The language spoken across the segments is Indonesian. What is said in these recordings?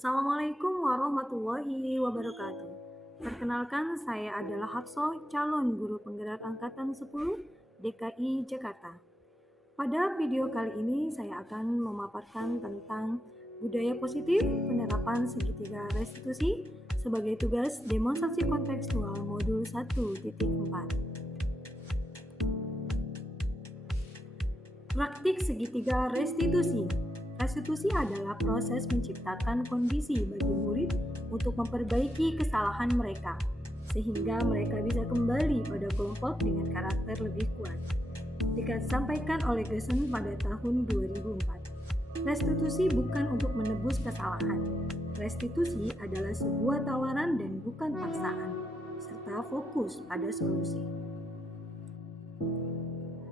Assalamualaikum warahmatullahi wabarakatuh. Perkenalkan, saya adalah Hafsah, calon guru penggerak angkatan 10 DKI Jakarta. Pada video kali ini saya akan memaparkan tentang budaya positif penerapan segitiga restitusi sebagai tugas demonstrasi kontekstual modul 1.4. Praktik segitiga restitusi. Restitusi adalah proses menciptakan kondisi bagi murid untuk memperbaiki kesalahan mereka, sehingga mereka bisa kembali pada kelompok dengan karakter lebih kuat. Disampaikan oleh Gerson pada tahun 2004. Restitusi bukan untuk menebus kesalahan. Restitusi adalah sebuah tawaran dan bukan paksaan, serta fokus pada solusi.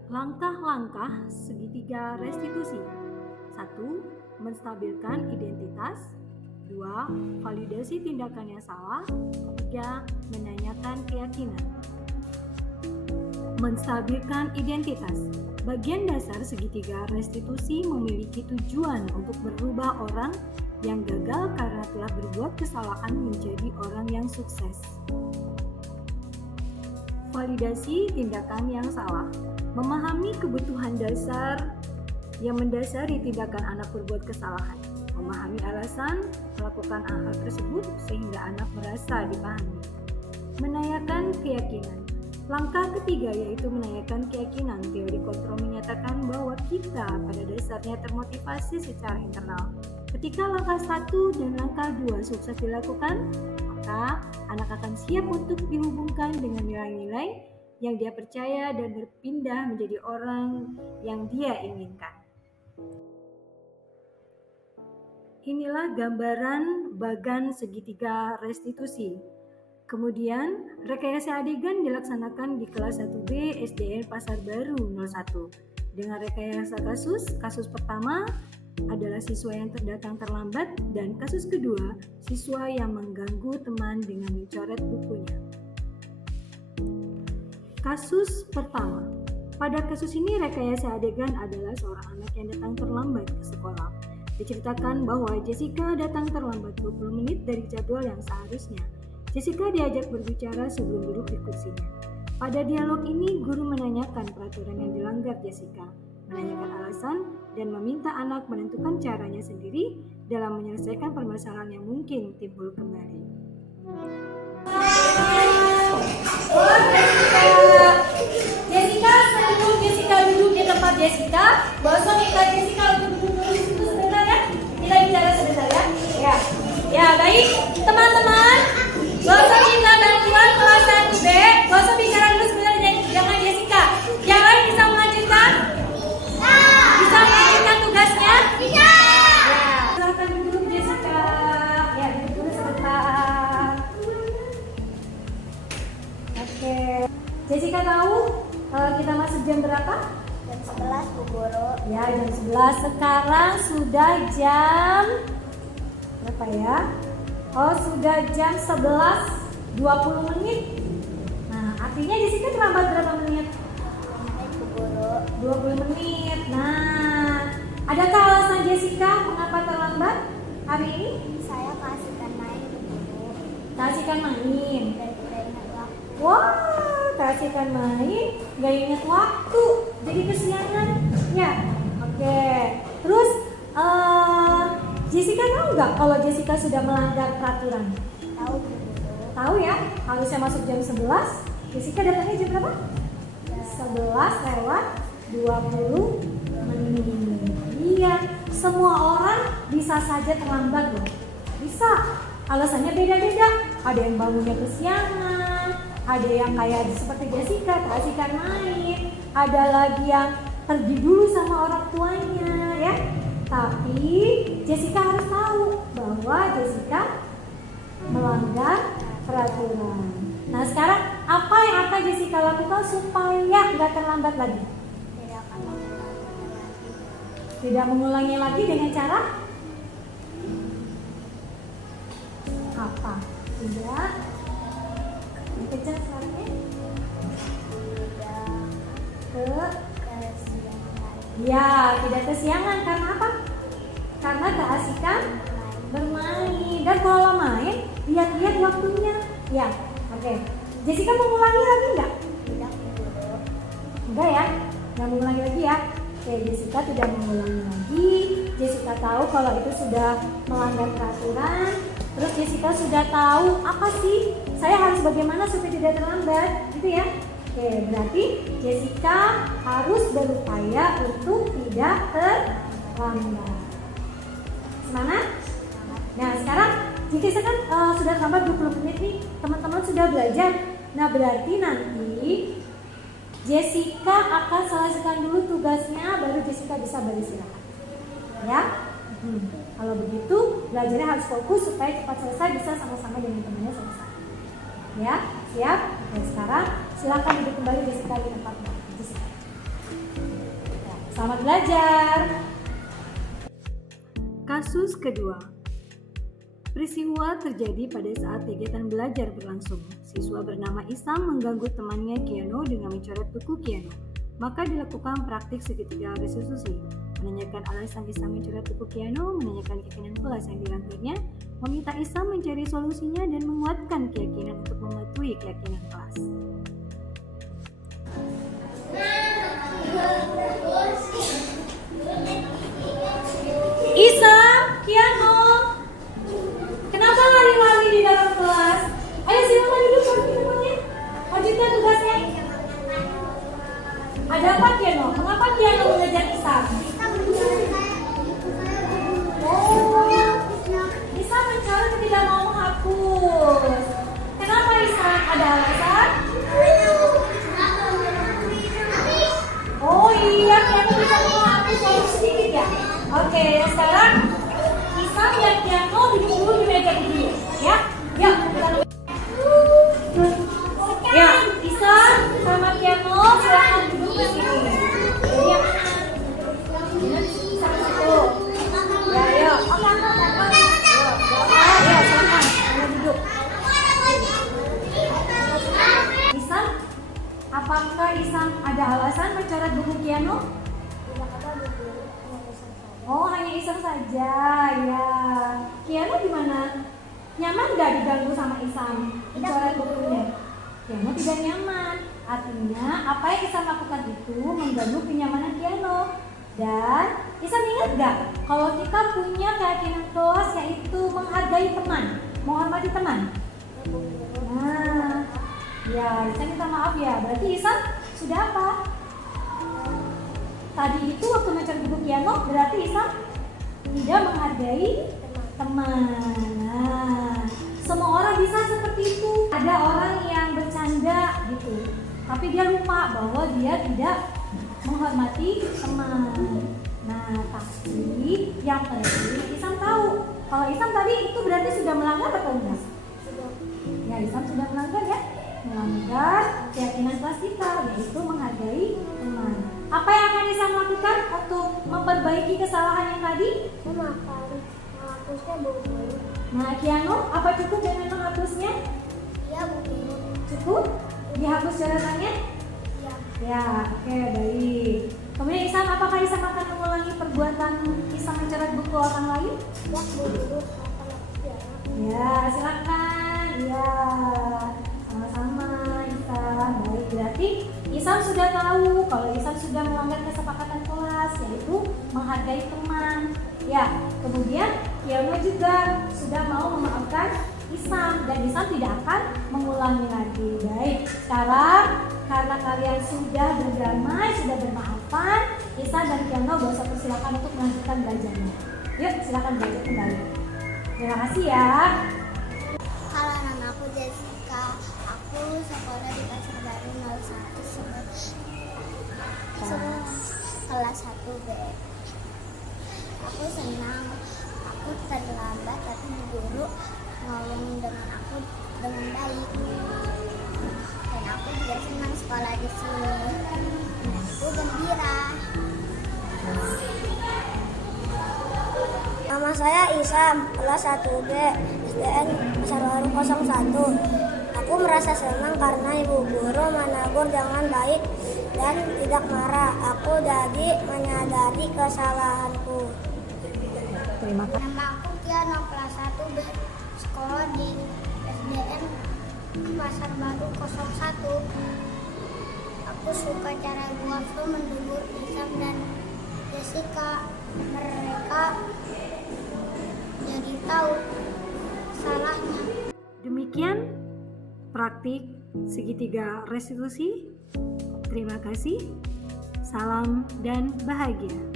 Langkah-langkah segitiga restitusi. 1. Menstabilkan identitas. 2. Validasi tindakan yang salah. 3. Menanyakan keyakinan. Menstabilkan identitas. Bagian dasar segitiga restitusi memiliki tujuan untuk merubah orang yang gagal karena telah berbuat kesalahan menjadi orang yang sukses. Validasi tindakan yang salah. Memahami kebutuhan dasar yang mendasari tindakan anak berbuat kesalahan, memahami alasan melakukan hal tersebut sehingga anak merasa dipahami. Menanyakan keyakinan. Langkah ketiga yaitu menanyakan keyakinan. Teori kontrol menyatakan bahwa kita pada dasarnya termotivasi secara internal. Ketika langkah 1 dan langkah 2 sukses dilakukan, maka anak akan siap untuk dihubungkan dengan nilai-nilai yang dia percaya dan berpindah menjadi orang yang dia inginkan. Inilah gambaran bagan segitiga restitusi. Kemudian, rekayasa adegan dilaksanakan di kelas 1B SDN Pasar Baru 01. Dengan rekayasa kasus pertama adalah siswa yang datang terlambat dan kasus kedua, siswa yang mengganggu teman dengan mencoret bukunya. Kasus pertama. Pada kasus ini rekayasa adegan adalah seorang anak yang datang terlambat ke sekolah. Diceritakan bahwa Jessica datang terlambat 20 menit dari jadwal yang seharusnya. Jessica diajak berbicara sebelum duduk di kursinya. Pada dialog ini, guru menanyakan peraturan yang dilanggar Jessica, menanyakan alasan, dan meminta anak menentukan caranya sendiri dalam menyelesaikan permasalahan yang mungkin timbul kembali. Jessica, sebelum Jessica duduk di tempat Jessica, Boso minta Jessica untuk duduk dulu di situ sebentar ya. Kita bicara sebentar ya. Ya, baik. Teman-teman, Boso minta bantuan kelas 1B. Boso bicara dulu sebentar dengan Jessica. Yang lain bisa melanjutkan? Bisa melanjutkan tugasnya? Bisa. Ya, silakan duduk Jessica. Ya, duduk dulu sebentar. Oke. Jessica tahu kita masuk jam berapa? Jam 11 Bu Guru. Ya, jam 11. Sekarang sudah jam berapa ya? Oh, sudah jam 11.20 menit. Nah, artinya Jessica terlambat berapa menit? Bu Guru. 20 menit. Nah, adakah alasan Jessica mengapa terlambat hari ini? Saya kasihkan main Bu Guru. Kasihkan main. Dan tidak ingat waktu. Wah, kasihkan main, gak ingat waktu, jadi kesiangan. Ya, oke. Terus Jessica tahu nggak kalau Jessica sudah melanggar peraturan? Tahu Bu Guru. Tahu ya, harusnya masuk jam 11. Jessica datangnya jam berapa? 11:20 menit. Iya, semua orang bisa saja terlambat loh. Bisa. Alasannya beda-beda. Ada yang bangunnya kesiangan, ada yang kayak seperti Jessica kasihkan main, ada lagi yang pergi dulu sama orang tuanya ya. Tapi Jessica harus tahu bahwa Jessica melanggar peraturan. Nah, sekarang apa yang akan Jessica lakukan supaya nggak terlambat lagi? Tidak akan mengulanginya lagi. Tidak mengulangi lagi dengan cara apa? Tidak dikejar suaranya Tidak kesiangan lagi. ya, tidak kesiangan. Karena apa? Karena keasikan bermain. Dan kalau main, lihat-lihat waktunya. Ya, oke. Jessica mau ngulangi lagi nggak? Tidak, Bu Guru. Enggak ya? Nggak mengulangi lagi ya? Oke, Jessica tidak mengulangi lagi. Jessica tahu kalau itu sudah melanggar peraturan. Terus Jessica sudah tahu apa sih saya harus bagaimana supaya tidak terlambat, gitu ya? Oke, berarti Jessica harus berupaya untuk tidak terlambat. Semangat? Nah, sekarang Jessica kan sudah terlambat 20 menit nih. Teman-teman sudah belajar. Nah, berarti nanti Jessica akan selesaikan dulu tugasnya, baru Jessica bisa beristirahat. Ya? Kalau begitu, belajarnya harus fokus supaya cepat selesai, bisa sama-sama dengan temannya selesai. Ya, siap? Oke, sekarang silakan duduk kembali Jessica di tempatnya. Jessica. Ya, selamat belajar. Kasus kedua. Peristiwa terjadi pada saat kegiatan belajar berlangsung. Siswa bernama Isam mengganggu temannya Kiano dengan mencoret buku Kiano. Maka dilakukan praktik segitiga restitusi. Menanyakan alasan Isam mencoret buku Kiano, menanyakan keyakinan kelas yang dilanggarnya, meminta Isam mencari solusinya dan menguatkan keyakinan untuk mematuhi keyakinan kelas. Isam, Kiano, kenapa lari-lari di dalam kelas? Ayo silakan duduk semuanya. Lanjutkan tugasnya. Ada apa Kiano? Mengapa Kiano mengejar Isam? Oh, Isam mencari tidak mau menghapus. Kenapa Isam? Ada alasan? Oh iya, Kiano bisa menghapus walaupun sedikit ya. Oke, sekarang Isam dan Kiano duduk dulu di meja dulu, ya. Yuk, kita duduk. Ya, Isam sama Kiano silakan duduk di sini. Jadi yang mana? Isam di situ. Ya, yuk. Ya, silakan. Anda duduk. Isam, apakah Isam ada alasan mencoret buku Kiano? Tidak ada, Bu Guru. Hanya pesan saja. Oh, hanya Isam saja, ya. Kiano gimana? Nyaman gak diganggu sama Isam? Mencoret bukunya? Kiano tidak nyaman. Artinya, apa yang Isam lakukan itu mengganggu kenyamanan Kiano. Dan Isam ingat gak? Kalau kita punya keyakinan kelas yaitu menghargai teman, menghormati teman. Nah, ya, Isam minta maaf ya. Berarti Isam sudah apa? Tadi itu waktu mencari buku Kiano, berarti Isam tidak menghargai teman. Nah, semua orang bisa seperti itu. Ada orang yang bercanda gitu, tapi dia lupa bahwa dia tidak menghormati teman. Nah, tapi yang penting Isam tahu kalau Isam tadi itu berarti sudah melanggar atau enggak? Ya, Isam sudah melanggar ya. Melanggar keyakinan kelas kita, yaitu menghargai teman. Apa yang akan Isam lakukan untuk memperbaiki kesalahan yang tadi? Menghapusnya, Bu Guru. Nah, Kiano, apa cukup dengan menghapusnya? Iya, Bu Guru. Cukup? Dihapus coretannya? Iya. Ya, oke, baik. Kemudian Isam, apakah Isam akan mengulangi perbuatan Isam mencoret buku orang lain? Ya, Bu Guru. Akan aku siapa? Ya, silakan. Ya, sama-sama Isam. Baik, berarti Isam sudah tahu kalau Isam sudah melanggar kesepakatan kelas, yaitu menghargai teman. Ya, kemudian Kiano juga sudah mau memaafkan Isam dan Isam tidak akan mengulangi lagi. Baik, sekarang karena kalian sudah berdamai, sudah bermaafan, Isam dan Kiano bisa persilakan untuk melanjutkan belajarnya. Yuk, silakan belajar kembali. Terima kasih ya. Halo, nama aku Jessica. Aku sekolah di Pasar Baru 01 kelas 1B. Aku senang, aku terlambat tapi Bu Guru ngomong dengan aku dengan baik. Dan aku juga senang sekolah di sini. Aku gembira. Nama saya Isam, kelas 1B, SDN Pasar Baru 01. Aku merasa senang karena Ibu Guru menegur dengan baik dan tidak marah. Aku jadi menyadari kesalahanku. Terima kasih. Nama aku Rizky, anak kelas 1 sekolah di SDN Pasar Baru 01. Aku suka cara Bu Hafsah menghibur Isam dan Jessica. Mereka jadi tahu salahnya. Demikian praktik segitiga restitusi. Terima kasih. Salam dan bahagia.